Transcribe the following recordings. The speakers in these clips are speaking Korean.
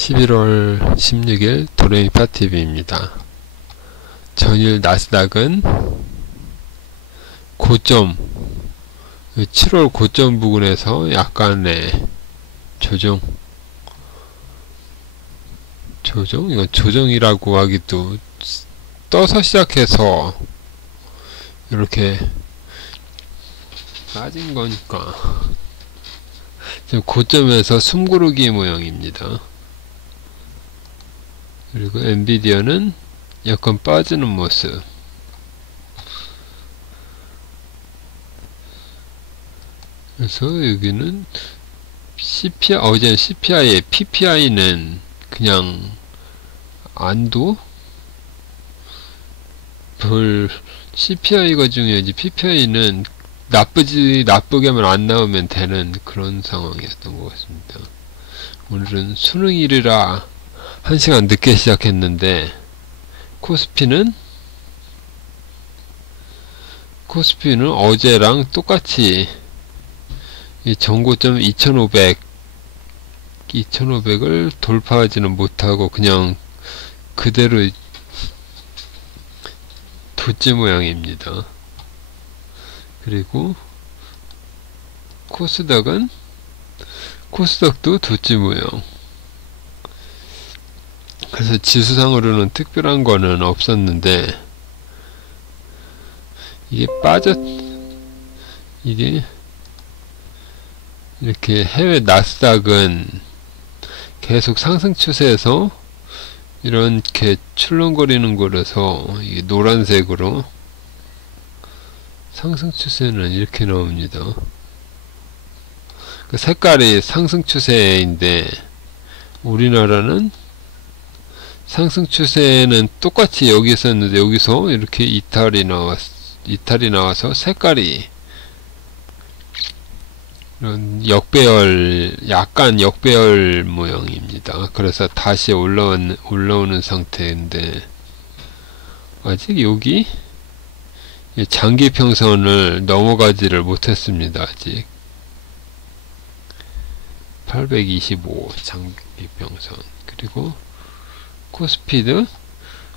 11월 16일 도레미파 TV입니다. 전일 나스닥은 고점 7월 고점 부근에서 약간의 조정, 이건 조정이라고 하기도, 떠서 시작해서 이렇게 빠진 거니까 지금 고점에서 숨고르기 모양입니다. 그리고 엔비디아는 약간 빠지는 모습. 그래서 여기는 CPI, 어제 CPI의 PPI는 그냥 안도? 별 CPI가 중요하지 PPI는 나쁘게만 안 나오면 되는 그런 상황이었던 것 같습니다. 오늘은 수능일이라 1시간 늦게 시작했는데 코스피는 어제랑 똑같이 이 전고점 2500을 돌파하지는 못하고 그냥 그대로 뒀지 모양입니다. 그리고 코스닥도 뒀지 모양. 그래서 지수상으로는 특별한 거는 없었는데, 이게 이렇게 해외 나스닥은 계속 상승 추세에서 이렇게 출렁거리는 거라서 이게 노란색으로 상승 추세는 이렇게 나옵니다. 그 색깔이 상승 추세인데 우리나라는 상승 추세는 똑같이 여기 있었는데 여기서 이렇게 이탈이 나와서 색깔이 이런 약간 역배열 모양입니다. 그래서 다시 올라오는 상태인데 아직 여기 장기평선을 넘어가지를 못했습니다. 아직 825 장기평선. 그리고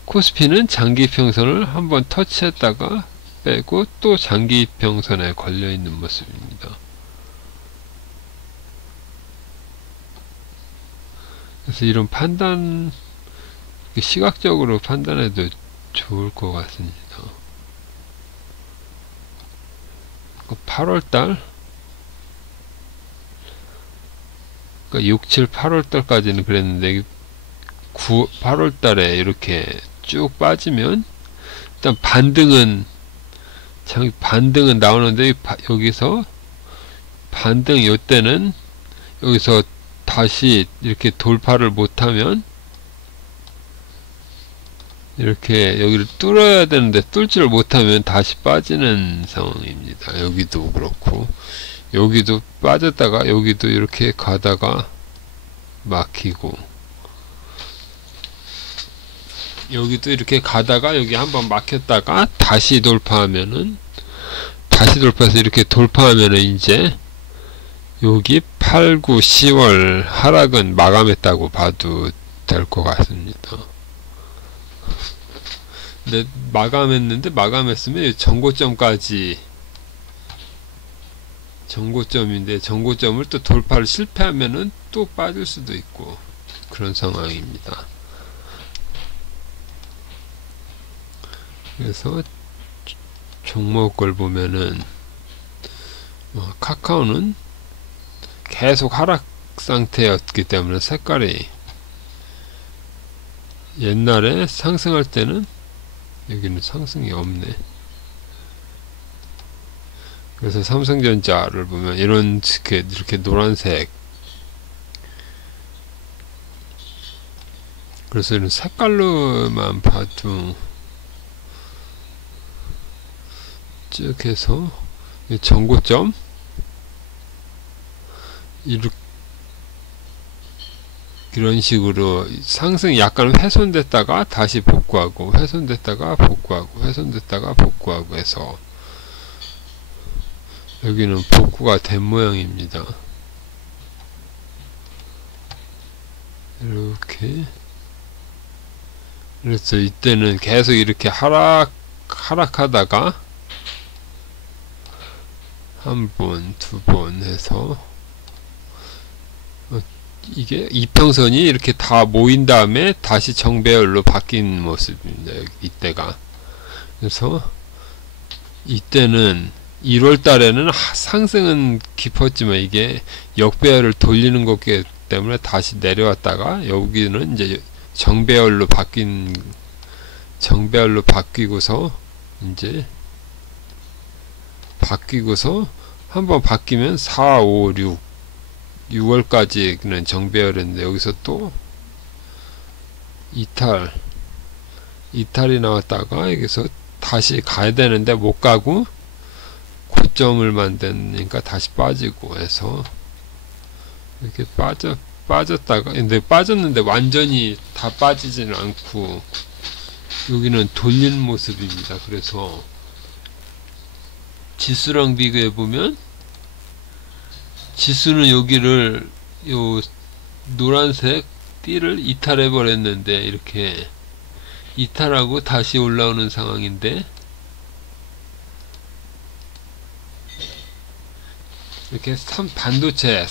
코스피는 장기평선을 한번 터치했다가 빼고 또 장기평선에 걸려있는 모습입니다. 그래서 이런 판단, 시각적으로 판단해도 좋을 것 같습니다. 8월달, 그러니까 6, 7, 8월달까지는 그랬는데 8월달에 이렇게 쭉 빠지면 일단 반등은 나오는데 여기서 반등 요때는 여기서 다시 이렇게 돌파를 못하면 이렇게 여기를 뚫어야 되는데 뚫지를 못하면 다시 빠지는 상황입니다. 여기도 그렇고 여기도 빠졌다가 여기도 이렇게 가다가 막히고 여기도 이렇게 가다가 여기 한번 막혔다가 다시 돌파해서 이렇게 돌파하면은 이제 여기 8, 9, 10월 하락은 마감했다고 봐도 될 것 같습니다. 근데 마감했으면 전고점인데 전고점을 또 돌파를 실패하면은 또 빠질 수도 있고 그런 상황입니다. 그래서 종목을 보면은 카카오는 계속 하락 상태였기 때문에 색깔이 옛날에 상승할 때는 여기는 상승이 없네. 그래서 삼성전자를 보면 이렇게 노란색, 그래서 이런 색깔로만 봐도 쭉 해서 전고점 이런 식으로 상승이 약간 훼손됐다가 다시 복구하고 훼손됐다가 복구하고 해서 여기는 복구가 된 모양입니다. 이렇게. 그래서 이때는 계속 이렇게 하락하다가 한 번, 두 번 해서 이게 이평선이 이렇게 다 모인 다음에 다시 정배열로 바뀐 모습입니다. 이때가. 그래서 이때는 1월 달에는 상승은 깊었지만 이게 역배열을 돌리는 거기 때문에 다시 내려왔다가 여기는 이제 정배열로 바뀌고서 이제 한번 바뀌면 4, 5, 6월까지는 정배열인데 여기서 또 이탈이 나왔다가 여기서 다시 가야 되는데 못 가고 고점을 만드니까 다시 빠지고 해서 이렇게 빠졌다가 근데 빠졌는데 완전히 다 빠지지는 않고 여기는 돌리는 모습입니다. 그래서 지수랑 비교해 보면 지수는 여기를 요 노란색 띠를 이탈해 버렸는데 이렇게 이탈하고 다시 올라오는 상황인데 이렇게 반도체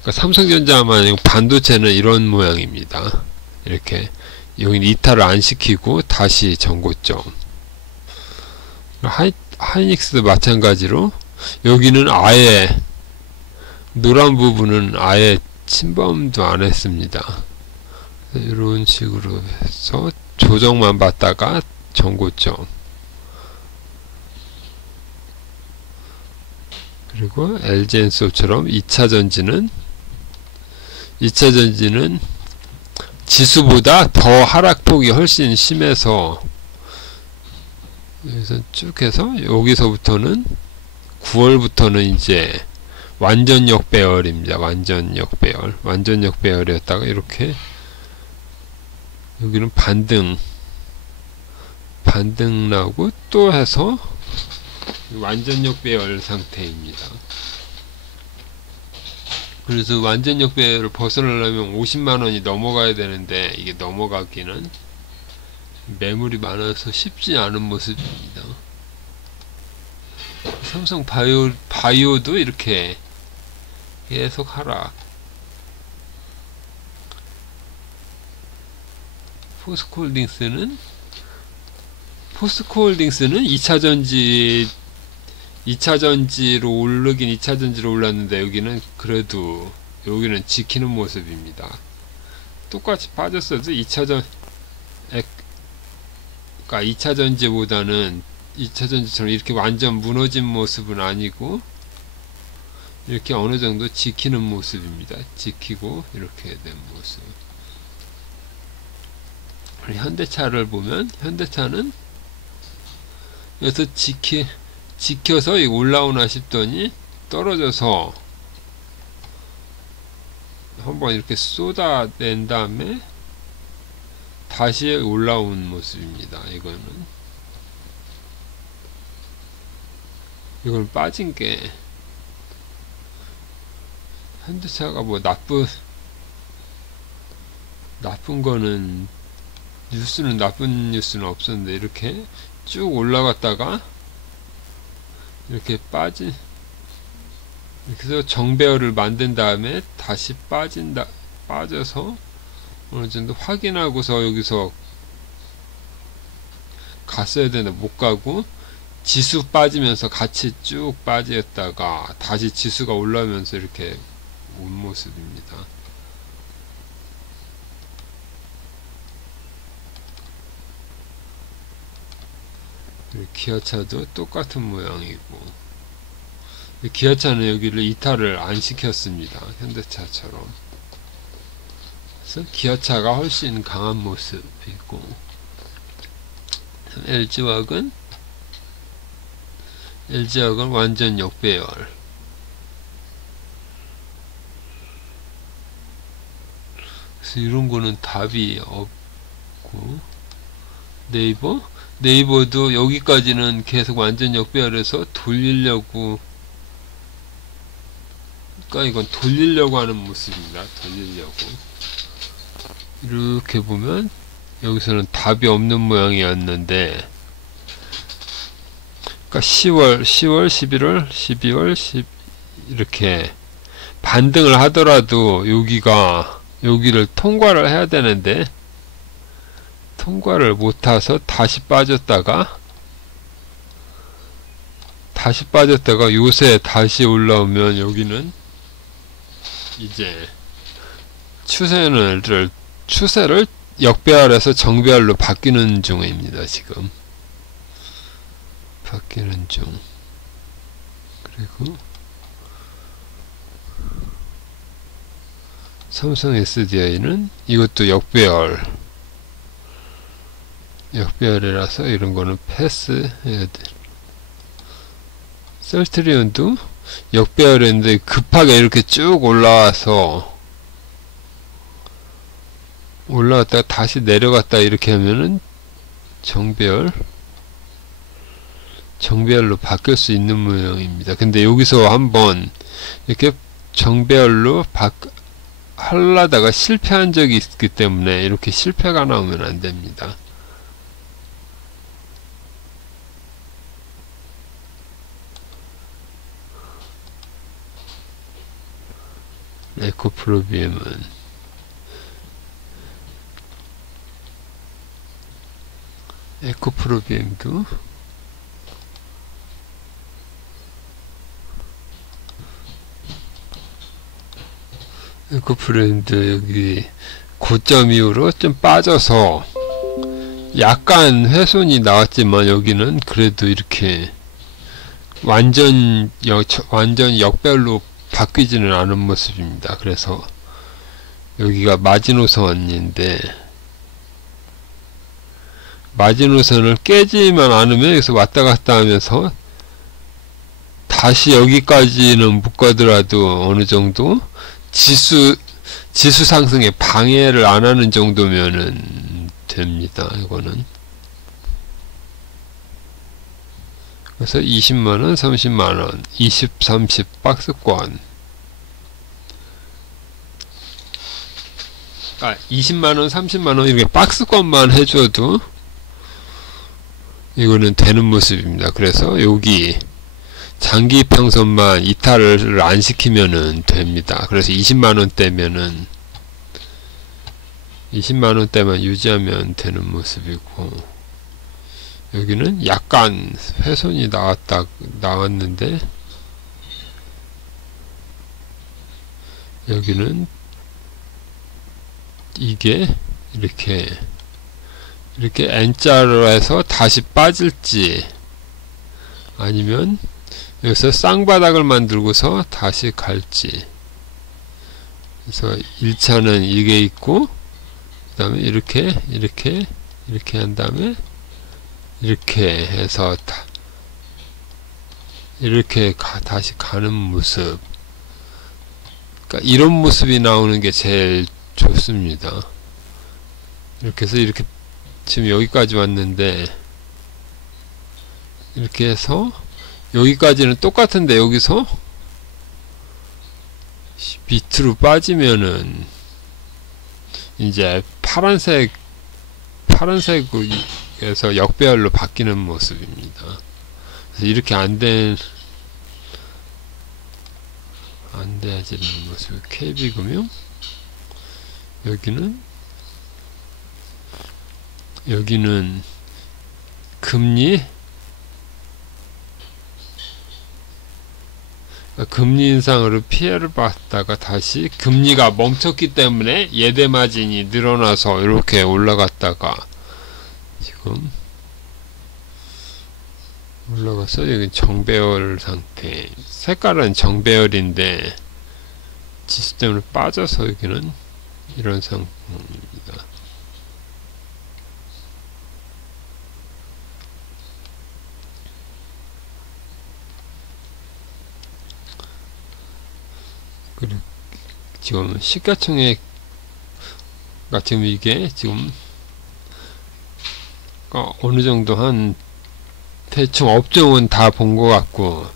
그러니까 삼성전자만 아니고 반도체는 이런 모양입니다. 이렇게 여기는 이탈을 안 시키고 다시 전고점. 하이닉스도 마찬가지로 여기는 아예 노란 부분은 아예 침범도 안 했습니다. 이런 식으로 해서 조정만 받다가 전고점. 그리고 LG엔솔처럼 2차전지는 지수보다 더 하락폭이 훨씬 심해서 여기서 쭉 해서 여기서부터는 9월부터는 이제 완전 역배열입니다. 완전 역배열이었다가 이렇게 여기는 반등 나오고 또 해서 완전 역배열 상태입니다. 그래서 완전 역배열을 벗어나려면 50만원이 넘어가야 되는데 이게 넘어가기는 매물이 많아서 쉽지 않은 모습입니다. 삼성 바이오도 이렇게 계속 하락. 포스코홀딩스는 2차전지로 오르긴 2차전지로 올랐는데 여기는 그래도 여기는 지키는 모습입니다. 똑같이 빠졌어도 2차전지보다는 2차전지처럼 이렇게 완전 무너진 모습은 아니고 이렇게 어느 정도 지키는 모습입니다. 지키고 이렇게 된 모습. 현대차를 보면 현대차는 여기서 지켜서 올라오나 싶더니 떨어져서 한번 이렇게 쏟아낸 다음에 다시 올라온 모습입니다. 이건 빠진 게 현대차가 뭐 나쁜 거는 나쁜 뉴스는 없었는데 이렇게 쭉 올라갔다가 이렇게 그래서 정배열을 만든 다음에 다시 빠져서 어느 정도 확인하고서 여기서 갔어야 되는데 못 가고 지수 빠지면서 같이 쭉 빠졌다가 다시 지수가 올라오면서 이렇게 온 모습입니다. 기아차도 똑같은 모양이고 기아차는 여기를 이탈을 안 시켰습니다. 현대차처럼. 그래서 기아차가 훨씬 강한 모습이고 LG화학은 완전 역배열. 그래서 이런 거는 답이 없고 네이버도 여기까지는 계속 완전 역배열해서 돌리려고 하는 모습입니다. 이렇게 보면 여기서는 답이 없는 모양이었는데, 그러니까 10월, 11월, 12월, 이렇게 반등을 하더라도 여기를 통과를 해야 되는데 통과를 못해서 다시 빠졌다가 요새 다시 올라오면 여기는 이제 추세를 역배열에서 정배열로 바뀌는 중입니다. 지금 바뀌는 중. 그리고 삼성 SDI는 이것도 역배열이라서 이런 거는 패스해야 돼. 셀트리온도 역배열인데 급하게 이렇게 쭉 올라왔다가 다시 내려갔다 이렇게 하면은 정배열로 바뀔 수 있는 모양입니다. 근데 여기서 한번 이렇게 정배열로 하려다가 실패한 적이 있기 때문에 이렇게 실패가 나오면 안 됩니다. 에코프로비엠도 여기 고점 이후로 좀 빠져서 약간 훼손이 나왔지만 여기는 그래도 이렇게 완전 역별로 바뀌지는 않은 모습입니다. 그래서 여기가 마지노선인데 마지노선을 깨지만 않으면 여기서 왔다 갔다 하면서 다시 여기까지는 못 가더라도 어느 정도 지수 상승에 방해를 안 하는 정도면은 됩니다. 이거는. 그래서 20만원, 30만원, 20, 30 박스권. 20만원, 30만원 이렇게 박스권만 해줘도 이거는 되는 모습입니다. 그래서 여기 장기 평선만 이탈을 안 시키면은 됩니다. 그래서 20만원대면은 20만원대만 유지하면 되는 모습이고, 여기는 약간 훼손이 나왔는데 여기는 이게 이렇게 N자로 해서 다시 빠질지 아니면 여기서 쌍바닥을 만들고서 다시 갈지. 그래서 1차는 이게 있고 그 다음에 이렇게 한 다음에 이렇게 해서 다시 가는 모습. 그러니까 이런 모습이 나오는 게 제일 좋습니다. 이렇게 해서 이렇게 지금 여기까지 왔는데 이렇게 해서 여기까지는 똑같은데 여기서 밑으로 빠지면은 이제 파란색에서 역배열로 바뀌는 모습입니다. 그래서 이렇게 안 돼야지는 모습. KB금융 여기는 금리 인상으로 피해를 봤다가 다시 금리가 멈췄기 때문에 예대 마진이 늘어나서 이렇게 올라갔다가 지금 올라가서 여기 정배열 상태. 색깔은 정배열인데 지수 때문에 빠져서 여기는 이런 상황입니다. 그리고 지금 시가총액 지금 이게 지금 어느 정도 한 대충 업종은 다 본 것 같고,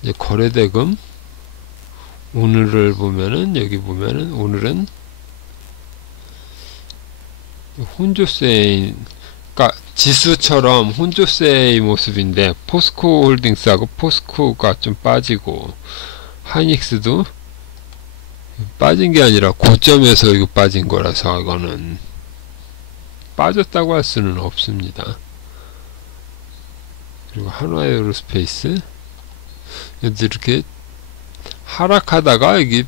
이제 거래대금 오늘을 보면은 여기 보면은 오늘은 혼조세인, 그러니까 지수처럼 혼조세의 모습인데 포스코 홀딩스하고 포스코가 좀 빠지고 하이닉스도 빠진 게 아니라 고점에서 이거 빠진 거라서 이거는 빠졌다고 할 수는 없습니다. 그리고 한화에어로스페이스 이렇게 하락하다가 이게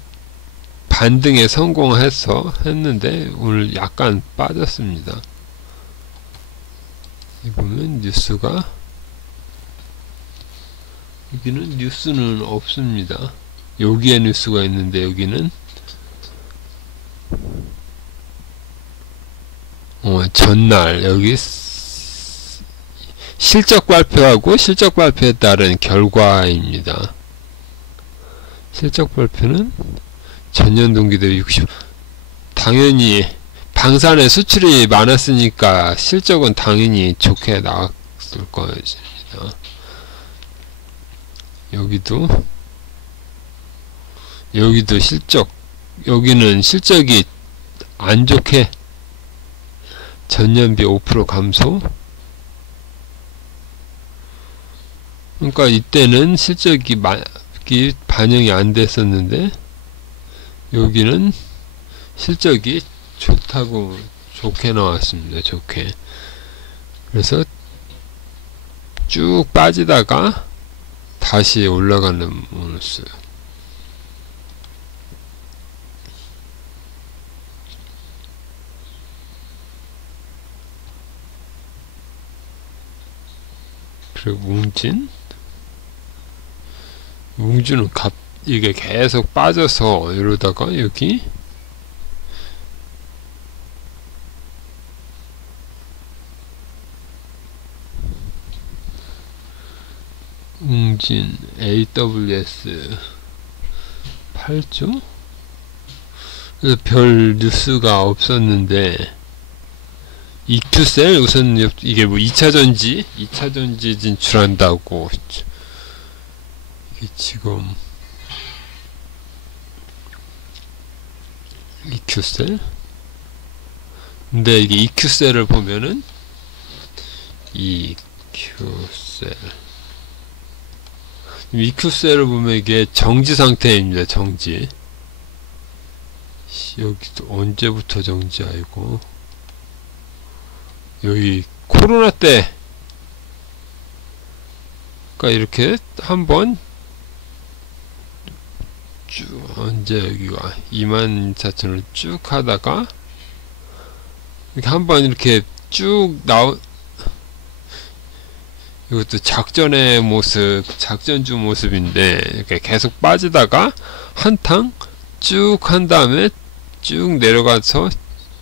반등에 성공해서 했는데 오늘 약간 빠졌습니다. 여기 보면 뉴스가, 여기는 뉴스는 없습니다. 여기에 뉴스가 있는데 여기는 전날 여기 실적 발표하고 실적 발표에 따른 결과입니다. 실적 발표는 전년 동기 대비 60, 당연히 방산의 수출이 많았으니까 실적은 당연히 좋게 나왔을 것입니다. 여기도 실적, 여기는 실적이 안 좋게 전년비 5% 감소. 그러니까 이때는 실적이 반영이 안 됐었는데 여기는 실적이 좋게 나왔습니다. 좋게. 그래서 쭉 빠지다가 다시 올라가는 모습. 그리고 웅진은 이게 계속 빠져서 이러다가 여기 웅진 AWS 8조? 별 뉴스가 없었는데 EQ셀 우선 이게 뭐 2차전지 진출한다고 이게 지금 EQ셀? 근데 이게 EQ셀을 보면은 EQ셀을 보면 이게 정지 상태입니다. 정지. 여기도 언제부터 정지야 이거. 여기 코로나 때 그러니까 이렇게 한번 쭉 언제 여기가 24,000원 쭉 하다가 이렇게 한번 이렇게 쭉 이것도 작전의 모습, 작전주 모습인데 이렇게 계속 빠지다가 한탕 쭉 한 다음에 쭉 내려가서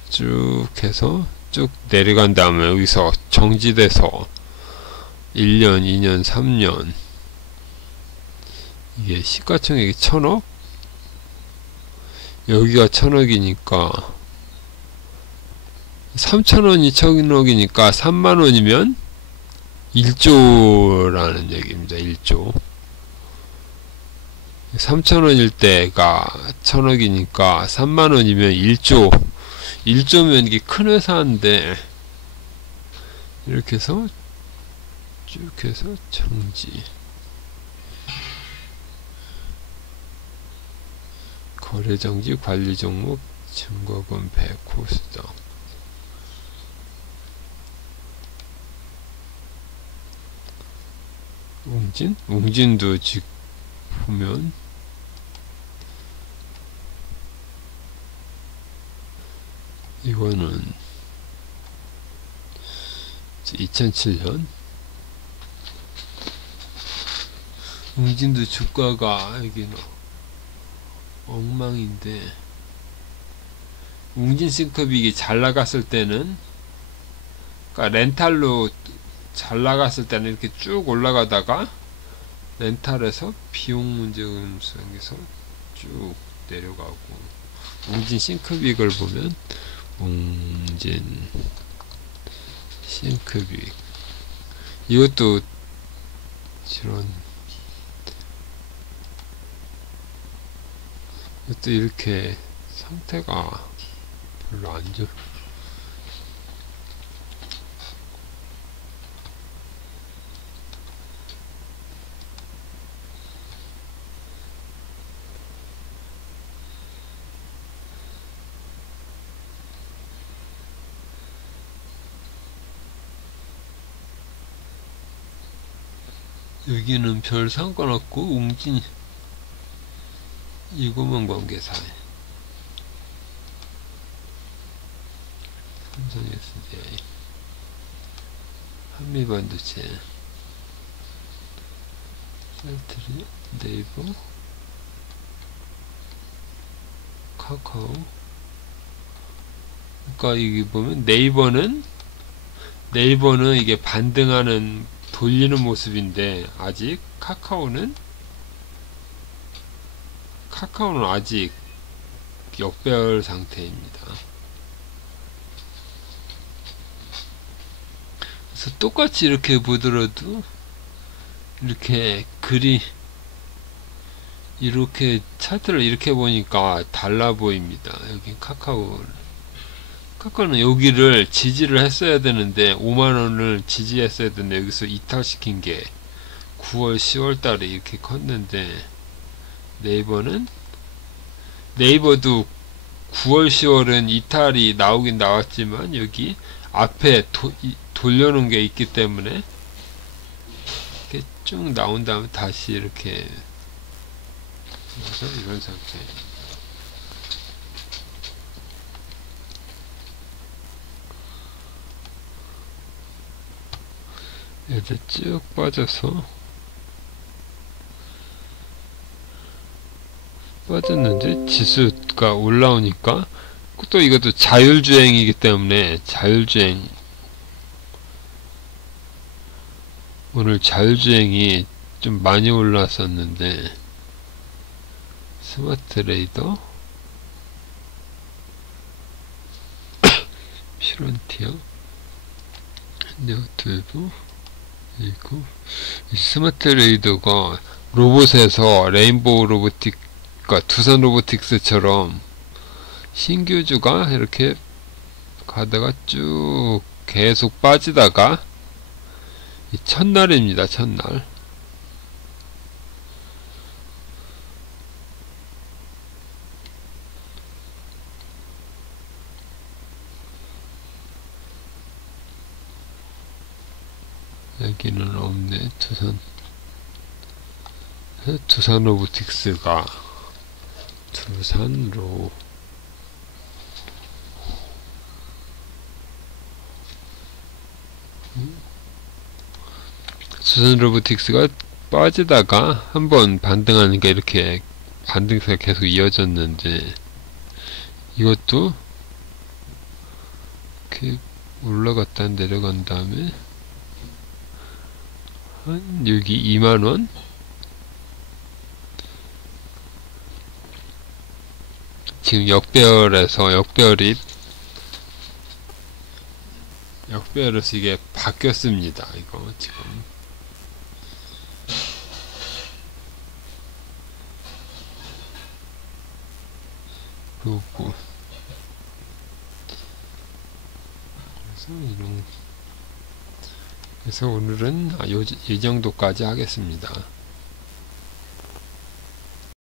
쭉 해서 쭉 내려간 다음에 여기서 정지돼서 1년, 2년, 3년 이게 시가총액이 1,000억? 여기가 1,000억이니까 3,000원이 1,000억이니까 3만원이면 1조라는 얘기입니다. 1조. 3,000원일 때가 1,000억이니까 3만원이면 1조. 1조면 이게 큰 회사인데 이렇게 해서 쭉 해서 정지. 거래정지, 관리종목, 증거금 100, 코스닥. 웅진도 지금 보면 이거는 2007년 웅진도 주가가 여기는 엉망인데 웅진 싱크빅이 잘 나갔을 때는 그러니까 렌탈로 잘 나갔을 때는 이렇게 쭉 올라가다가 렌탈에서 비용 문제가 생겨서 쭉 내려가고 웅진 싱크빅을 보면 웅진 싱크빅 이것도 이런 이것도 이렇게 상태가 별로 안 좋. 여기는 별 상관없고 웅진 이고만 관계사 삼성 SDI 한미반도체 셀트리 네이버 카카오. 그러니까 이게 보면 네이버는 이게 반등하는 돌리는 모습인데 아직 카카오는 아직 역배열 상태입니다. 그래서 똑같이 이렇게 보더라도 이렇게 이렇게 차트를 이렇게 보니까 달라 보입니다. 여기 카카오는 여기를 지지를 했어야 되는데 5만원을 지지했어야 되는데 여기서 이탈시킨 게 9월 10월 달에 이렇게 컸는데 네이버도 9월 10월은 이탈이 나오긴 나왔지만 여기 앞에 돌려놓은 게 있기 때문에 이렇게 쭉 나온 다음에 다시 이렇게 이런 상태. 이제 쭉 빠졌는데 지수가 올라오니까 또 이것도 자율주행이기 때문에 오늘 자율주행이 좀 많이 올랐었는데 스마트 레이더 피런티어 네오트웨브 그리고 이 스마트 레이더가 로봇에서 레인보우 로보틱, 그러니까 두산 로보틱스처럼 신규주가 이렇게 가다가 쭉 계속 빠지다가 이 첫날입니다. 첫날. 여기는 없네. 두산 로보틱스가 두산 로보틱스가 빠지다가 한번 반등하니까 이렇게 반등세가 계속 이어졌는데 이것도 이렇게 올라갔다 내려간 다음에 한 여기 2만원 지금 역배열에서 이게 바뀌었습니다. 이거 지금 그리고 그래서 오늘은 이 정도까지 하겠습니다.